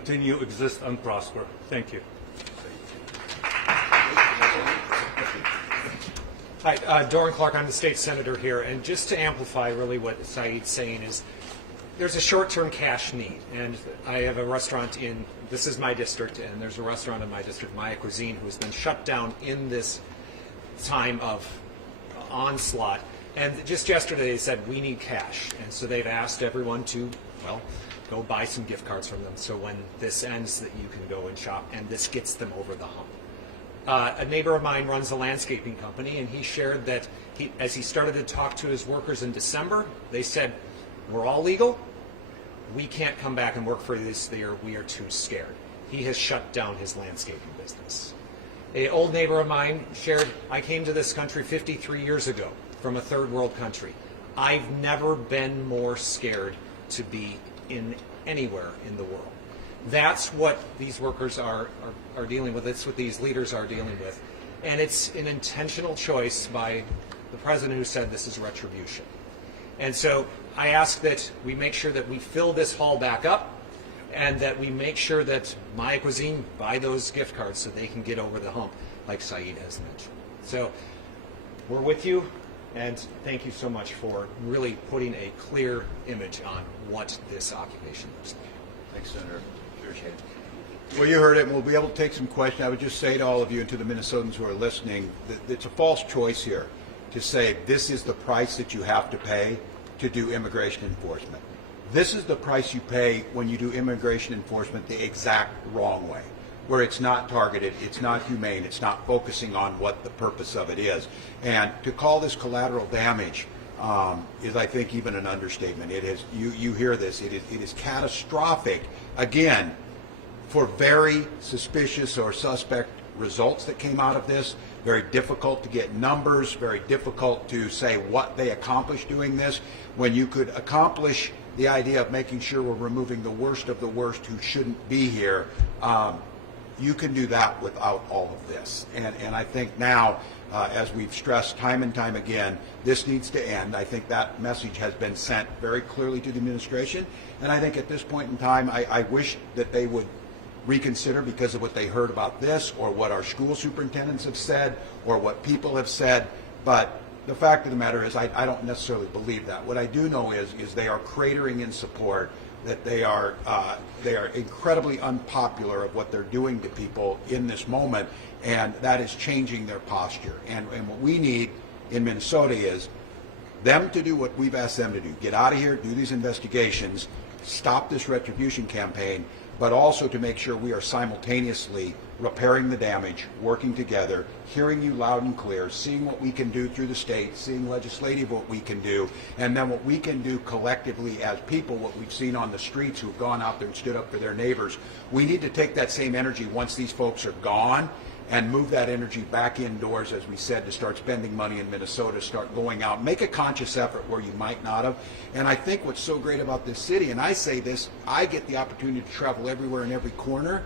continue, exist, and prosper. Thank you. Hi, Doran Clark. I'm the state senator here, and just to amplify really what Saeed's saying is there's a short-term cash need, and I have a restaurant this is my district, and there's a restaurant in my district, Maya Cuisine, who has been shut down in this time of onslaught. And just yesterday they said, we need cash. And so they've asked everyone to, well, go buy some gift cards from them so when this ends that you can go and shop, and this gets them over the hump. A neighbor of mine runs a landscaping company, and he shared that as he started to talk to his workers in December, they said, we're all legal. We can't come back and work for you this year. We are too scared. He has shut down his landscaping business. An old neighbor of mine shared, I came to this country 53 years ago from a third world country. I've never been more scared to be in anywhere in the world. That's what these workers are dealing with. It's what these leaders are dealing with. And it's an intentional choice by the president who said this is retribution. And so I ask that we make sure that we fill this hall back up and that we make sure that Maya Cuisine buy those gift cards so they can get over the hump, like Saeed has mentioned. So we're with you, and thank you so much for really putting a clear image on what this occupation looks like. Thanks, Senator. Appreciate it. Well, you heard it, and we'll be able to take some questions. I would just say to all of you and to the Minnesotans who are listening that it's a false choice here to say this is the price that you have to pay to do immigration enforcement. This is the price you pay when you do immigration enforcement the exact wrong way, where it's not targeted, it's not humane, it's not focusing on what the purpose of it is. And to call this collateral damage is, I think, even an understatement. It is. You hear this. It is catastrophic. Again, for very suspicious or suspect results that came out of this. Very difficult to get numbers. Very difficult to say what they accomplished doing this. When you could accomplish the idea of making sure we're removing the worst of the worst who shouldn't be here, you can do that without all of this. And I think now, as we've stressed time and time again, this needs to end. I think that message has been sent very clearly to the administration. And I think at this point in time, I wish that they would reconsider because of what they heard about this or what our school superintendents have said or what people have said. But the fact of the matter is I don't necessarily believe that. What I do know is they are cratering in support, that they are incredibly unpopular of what they're doing to people in this moment, and that is changing their posture. And what we need in Minnesota is them to do what we've asked them to do. Get out of here, do these investigations, stop this retribution campaign, but also to make sure we are simultaneously repairing the damage, working together, hearing you loud and clear, seeing what we can do through the state, seeing legislative what we can do, and then what we can do collectively as people, what we've seen on the streets who've gone out there and stood up for their neighbors. We need to take that same energy once these folks are gone and move that energy back indoors, as we said, to start spending money in Minnesota, start going out, make a conscious effort where you might not have. And I think what's so great about this city, and I say this, I get the opportunity to travel everywhere in every corner,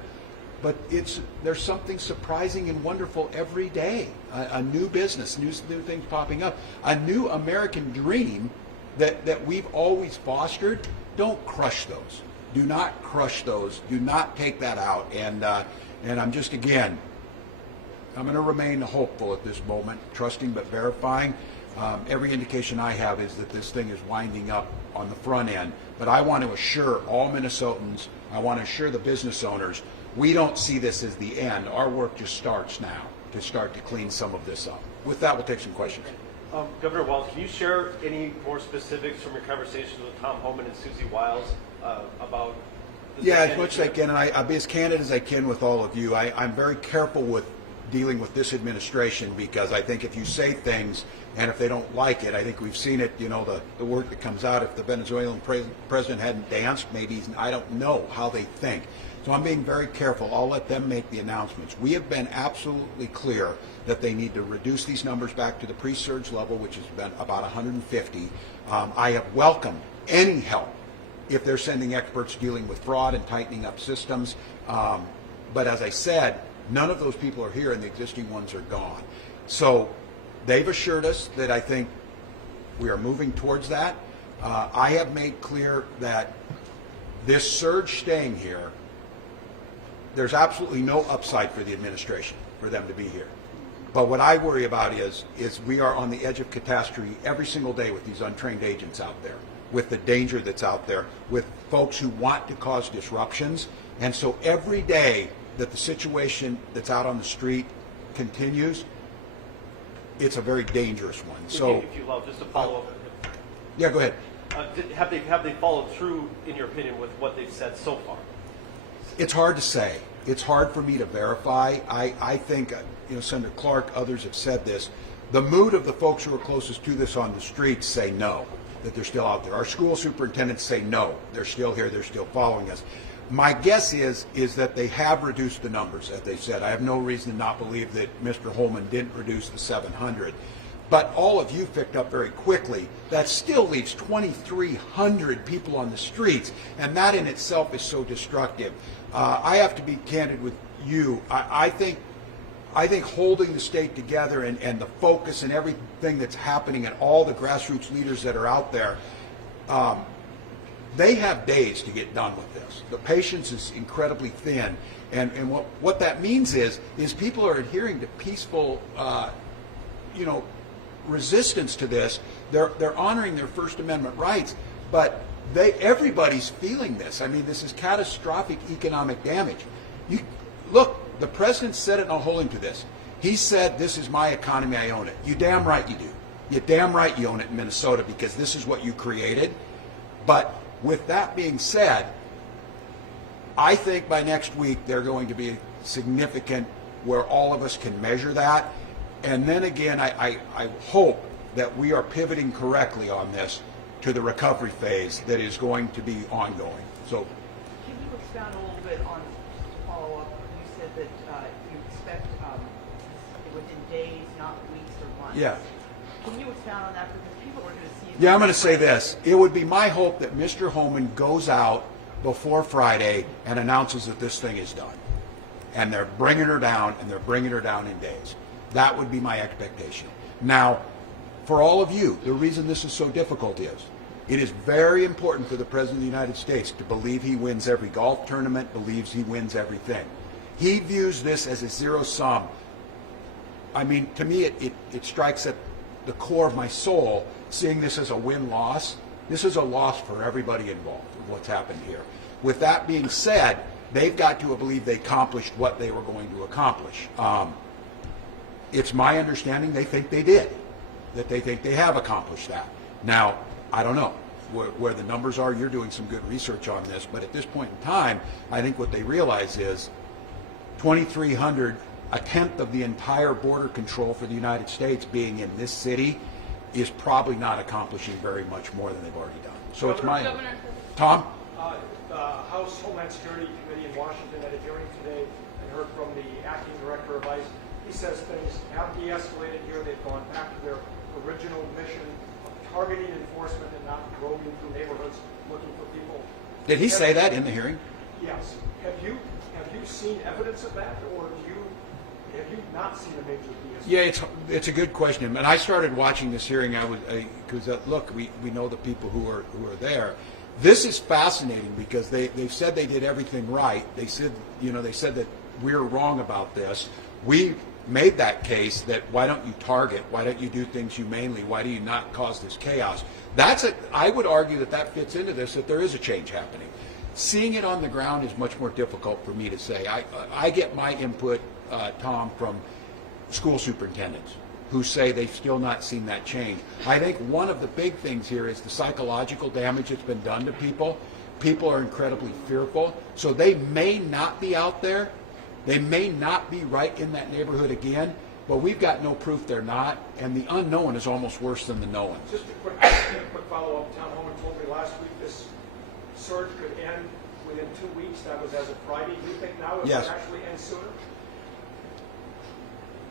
but there's something surprising and wonderful every day. A new business, new things popping up, a new American dream that we've always fostered. Don't crush those. Do not crush those. Do not take that out. And I'm just, again, I'm going to remain hopeful at this moment, trusting but verifying. Every indication I have is that this thing is winding up on the front end. But I want to assure all Minnesotans, I want to assure the business owners, we don't see this as the end. Our work just starts now to start to clean some of this up. With that, we'll take some questions. Governor Walz, can you share any more specifics from your conversations with Tom Homan and Susie Walz about this? Yeah, as much as I can, and I'll be as candid as I can with all of you. I'm very careful with dealing with this administration because I think if you say things and if they don't like it, I think we've seen it, the word that comes out, if the Venezuelan president hadn't danced, maybe I don't know how they think. So I'm being very careful. I'll let them make the announcements. We have been absolutely clear that they need to reduce these numbers back to the pre-surge level, which has been about 150. I have welcomed any help if they're sending experts dealing with fraud and tightening up systems. But as I said, none of those people are here and the existing ones are gone. So they've assured us that I think we are moving towards that. I have made clear that this surge staying here there's absolutely no upside for the administration for them to be here. But what I worry about is we are on the edge of catastrophe every single day with these untrained agents out there, with the danger that's out there, with folks who want to cause disruptions. And so every day that the situation that's out on the street continues, it's a very dangerous one. So, if you love, just to follow up. yeah, go ahead. Have they followed through, in your opinion, with what they've said so far? It's hard to say. It's hard for me to verify. I think, Senator Clark, others have said this. The mood of the folks who are closest to this on the streets say no, that they're still out there. Our school superintendents say no, they're still here, they're still following us. My guess is that they have reduced the numbers, as they said. I have no reason to not believe that Mr. Holman didn't reduce the 700. But all of you picked up very quickly. That still leaves 2,300 people on the streets, and that in itself is so destructive. I have to be candid with you. I think holding the state together and the focus and everything that's happening and all the grassroots leaders that are out there, they have days to get done with this. The patience is incredibly thin, and what that means is people are adhering to peaceful, resistance to this. They're honoring their First Amendment rights, but everybody's feeling this. I mean, this is catastrophic economic damage. Look, the president said it, and I'll hold him to this. He said, "This is my economy, I own it." You damn right you do. You damn right you own it in Minnesota, because this is what you created. But with that being said, I think by next week they're going to be significant where all of us can measure that. And then again, I hope that we are pivoting correctly on this to the recovery phase that is going to be ongoing. So, can you expound a little bit on, follow up, you said that you expect within days, not weeks or months. yeah. Can you expound on that, because people are going to see... Yeah, I'm going to say this. It would be my hope that Mr. Holman goes out before Friday and announces that this thing is done. And they're bringing her down, and they're bringing her down in days. That would be my expectation. Now, for all of you, the reason this is so difficult is it is very important for the President of the United States to believe he wins every golf tournament, believes he wins everything. He views this as a zero sum. I mean, to me, it strikes at the core of my soul, seeing this as a win-loss. This is a loss for everybody involved with what's happened here. With that being said, they've got to believe they accomplished what they were going to accomplish. It's my understanding they think they did, that they think they have accomplished that. Now, I don't know where the numbers are. You're doing some good research on this, but at this point in time, I think what they realize is 2,300, a tenth of the entire border control for the United States being in this city, is probably not accomplishing very much more than they've already done. So it's my... Tom? The House Homeland Security Committee in Washington had a hearing today and heard from the acting director of ICE. He says things have de-escalated here. They've gone back to their original mission of targeting enforcement and not roving through neighborhoods looking for people. Did he say that in the hearing? Yes. Have you seen evidence of that, or have you not seen a major de-escalation? Yeah, it's a good question. And I started watching this hearing. Because look, we know the people who are there. This is fascinating because they've said they did everything right. They said that we're wrong about this. We made that case that why don't you target? Why don't you do things humanely? Why do you not cause this chaos? I would argue that fits into this, that there is a change happening. Seeing it on the ground is much more difficult for me to say. I get my input, Tom, from school superintendents who say they've still not seen that change. I think one of the big things here is the psychological damage that's been done to people. People are incredibly fearful, so they may not be out there. They may not be right in that neighborhood again, but we've got no proof they're not, and the unknown is almost worse than the known. Just a quick follow-up. Tom Holman told me last week this surge could end within 2 weeks. That was as of Friday. Do you think now it Yes. will actually end sooner?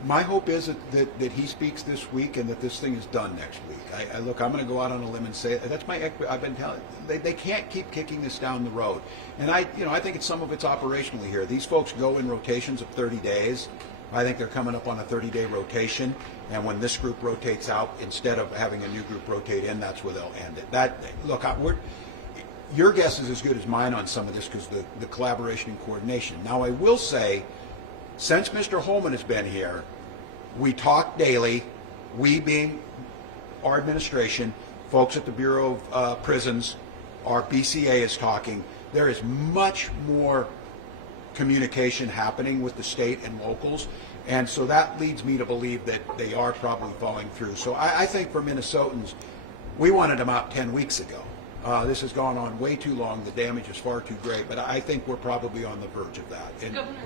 My hope is that he speaks this week and that this thing is done next week. I'm going to go out on a limb and say that's I've been telling. They can't keep kicking this down the road, and I think some of it's operationally here. These folks go in rotations of 30 days. I think they're coming up on a 30-day rotation, and when this group rotates out, instead of having a new group rotate in, that's where they'll end it. your guess is as good as mine on some of this because the collaboration and coordination. Now, I will say, since Mr. Holman has been here, we talk daily, we being our administration, folks at the Bureau of Prisons, our BCA is talking. There is much more communication happening with the state and locals, and so that leads me to believe that they are probably following through. So I think for Minnesotans, we wanted them out 10 weeks ago. This has gone on way too long. The damage is far too great, but I think we're probably on the verge of that. And, Governor,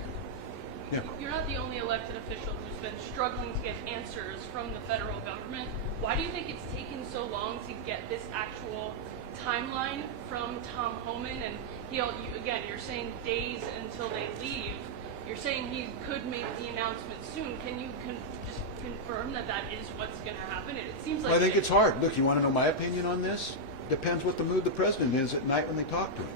yeah. you're not the only elected official who's been struggling to get answers from the federal government. Why do you think it's taken so long to get this actual timeline from Tom Homan? And again, you're saying days until they leave. You're saying he could make the announcement soon. Can you just confirm that that is what's going to happen? It seems like I think it's hard. Look, you want to know my opinion on this? Depends what the mood the president is at night when they talk to him.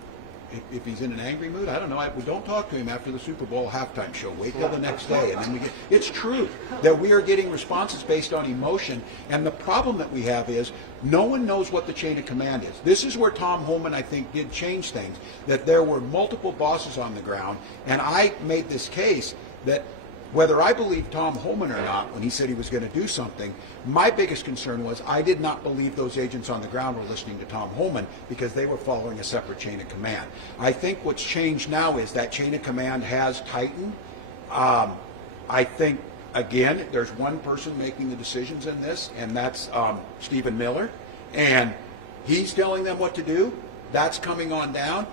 If he's in an angry mood, I don't know. We don't talk to him after the Super Bowl halftime show. Wait till the next day, and then we get. It's true that we are getting responses based on emotion, and the problem that we have is no one knows what the chain of command is. This is where Tom Homan, I think, did change things. That there were multiple bosses on the ground, and I made this case that whether I believe Tom Homan or not, when he said he was going to do something, my biggest concern was I did not believe those agents on the ground were listening to Tom Homan because they were following a separate chain of command. I think what's changed now is that chain of command has tightened. I think, again, there's one person making the decisions in this, and that's Stephen Miller, and he's telling them what to do. That's coming on down.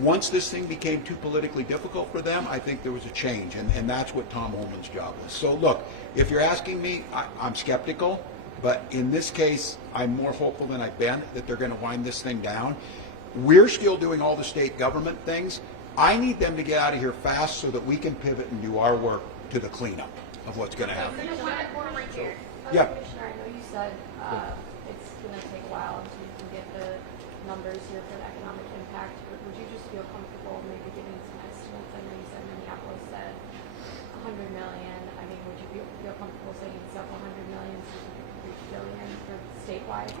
Once this thing became too politically difficult for them, I think there was a change, and that's what Tom Homan's job was. So look, if you're asking me, I'm skeptical, but in this case, I'm more hopeful than I've been that they're going to wind this thing down. We're still doing all the state government things. I need them to get out of here fast so that we can pivot and do our work to the cleanup of what's going to happen. Yeah. Commissioner, I know you said it's going to take a while until you can get the numbers here for the economic impact, but would you just feel comfortable maybe giving some estimates? I know you said Minneapolis said 100 million. I mean, would you feel comfortable saying several hundred million so you could reach billion for statewide?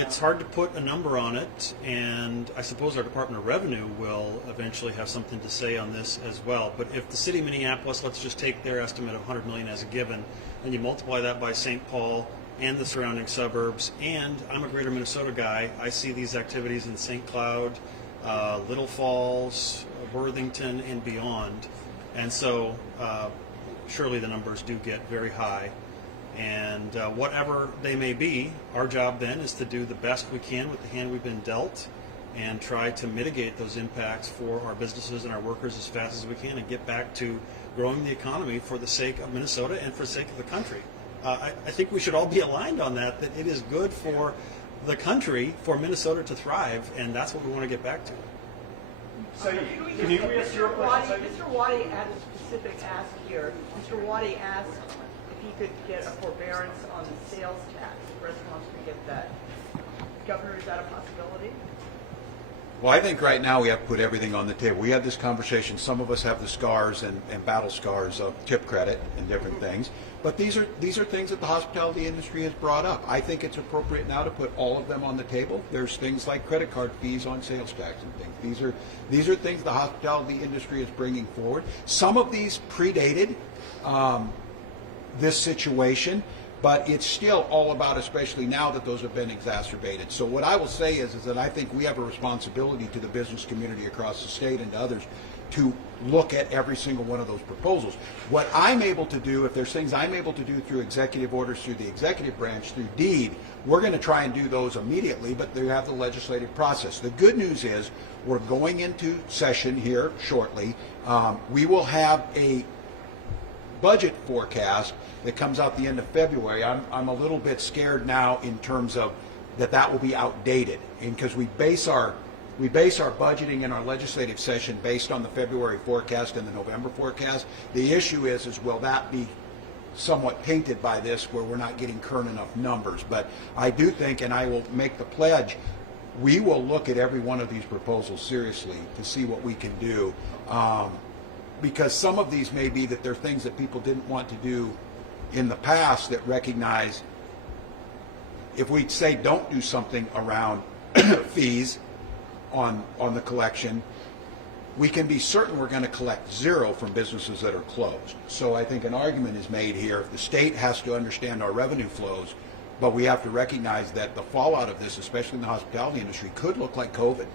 It's hard to put a number on it, and I suppose our Department of Revenue will eventually have something to say on this as well. But if the city of Minneapolis, let's just take their estimate of 100 million as a given, and you multiply that by St. Paul and the surrounding suburbs, and I'm a greater Minnesota guy, I see these activities in St. Cloud, Little Falls, Worthington, and beyond. And so surely the numbers do get very high. And whatever they may be, our job then is to do the best we can with the hand we've been dealt and try to mitigate those impacts for our businesses and our workers as fast as we can and get back to growing the economy for the sake of Minnesota and for the sake of the country. I think we should all be aligned on that it is good for the country, for Minnesota to thrive, and that's what we want to get back to. So can you reassure us? Mr. Waddy had a specific ask here. Mr. Waddy asked if he could get a forbearance on the sales tax. If restaurants could get that. Governor, is that a possibility? Well, I think right now we have to put everything on the table. We had this conversation. Some of us have the scars and battle scars of tip credit and different things. But these are things that the hospitality industry has brought up. I think it's appropriate now to put all of them on the table. There's things like credit card fees on sales tax and things. These are things the hospitality industry is bringing forward. Some of these predated this situation, but it's still all about, especially now that those have been exacerbated. So what I will say is that I think we have a responsibility to the business community across the state and to others to look at every single one of those proposals. What I'm able to do, if there's things I'm able to do through executive orders, through the executive branch, through deed, we're going to try and do those immediately, but they have the legislative process. The good news is we're going into session here shortly. We will have a budget forecast that comes out the end of February. I'm a little bit scared now in terms of that will be outdated, and because we base our budgeting in our legislative session based on the February forecast and the November forecast. The issue is will that be somewhat tainted by this where we're not getting current enough numbers? But I do think, and I will make the pledge, we will look at every one of these proposals seriously to see what we can do. Because some of these may be that they're things that people didn't want to do in the past that recognize if we say don't do something around fees on the collection, we can be certain we're going to collect zero from businesses that are closed. So I think an argument is made here. The state has to understand our revenue flows, but we have to recognize that the fallout of this, especially in the hospitality industry, could look like COVID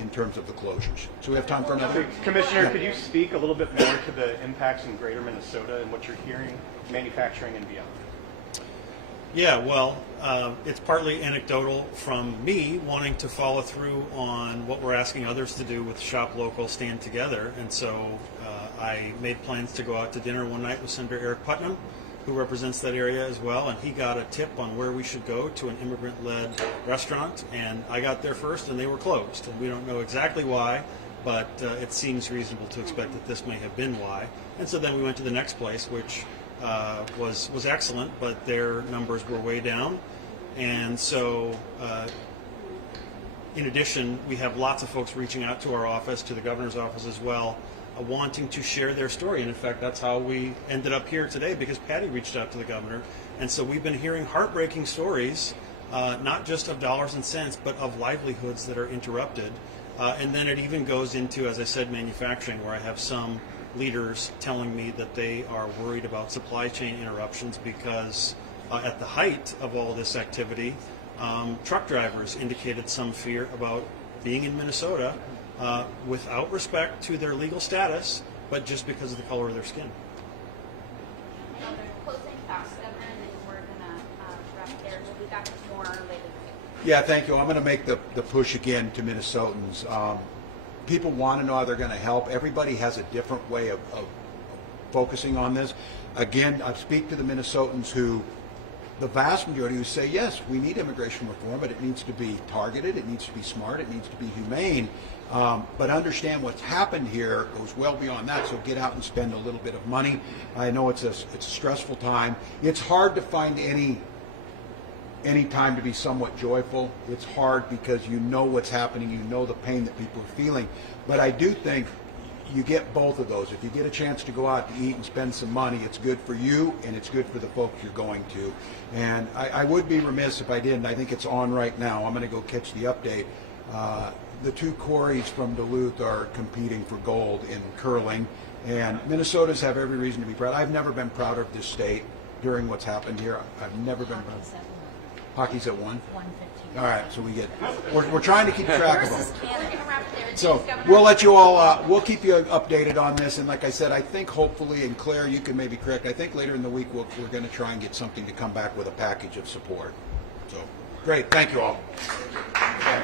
in terms of the closures. So we have time for another. Commissioner, could you speak a little bit more to the impacts in greater Minnesota and what you're hearing, manufacturing and beyond? Yeah, well, it's partly anecdotal from me wanting to follow through on what we're asking others to do with Shop Local, Stand Together. And so I made plans to go out to dinner one night with Senator Eric Putnam, who represents that area as well, and he got a tip on where we should go to an immigrant-led restaurant, and I got there first and they were closed. And we don't know exactly why, but it seems reasonable to expect that this may have been why. And so then we went to the next place, which was excellent, but their numbers were way down. And so in addition, we have lots of folks reaching out to our office, to the governor's office as well, wanting to share their story. And in fact, that's how we ended up here today, because Patty reached out to the governor. And so we've been hearing heartbreaking stories, not just of dollars and cents, but of livelihoods that are interrupted. And then it even goes into, as I said, manufacturing, where I have some leaders telling me that they are worried about supply chain interruptions because at the height of all this activity, truck drivers indicated some fear about being in Minnesota without respect to their legal status, but just because of the color of their skin. Closing fast, Governor, and then we're going to wrap there. We'll be back with more later. Yeah, thank you. I'm going to make the push again to Minnesotans. People want to know how they're going to help. Everybody has a different way of focusing on this. Again, I speak to the Minnesotans who, the vast majority who say, yes, we need immigration reform, but it needs to be targeted, it needs to be smart, it needs to be humane. But understand what's happened here goes well beyond that, so get out and spend a little bit of money. I know it's a stressful time. It's hard to find any time to be somewhat joyful. It's hard because you know what's happening, you know the pain that people are feeling. But I do think you get both of those. If you get a chance to go out to eat and spend some money, it's good for you and it's good for the folks you're going to. And I would be remiss if I didn't. I think it's on right now. I'm going to go catch the update. The two Corys from Duluth are competing for gold in curling, and Minnesotans have every reason to be proud. I've never been prouder of this state during what's happened here. I've never been proud. Hockey's at 1? 1:15. All right, so we're trying to keep track of them. So we'll let you all, we'll keep you updated on this. And like I said, I think hopefully, and Claire, you can maybe correct, I think later in the week we're going to try and get something to come back with a package of support. So great, thank you all. Okay.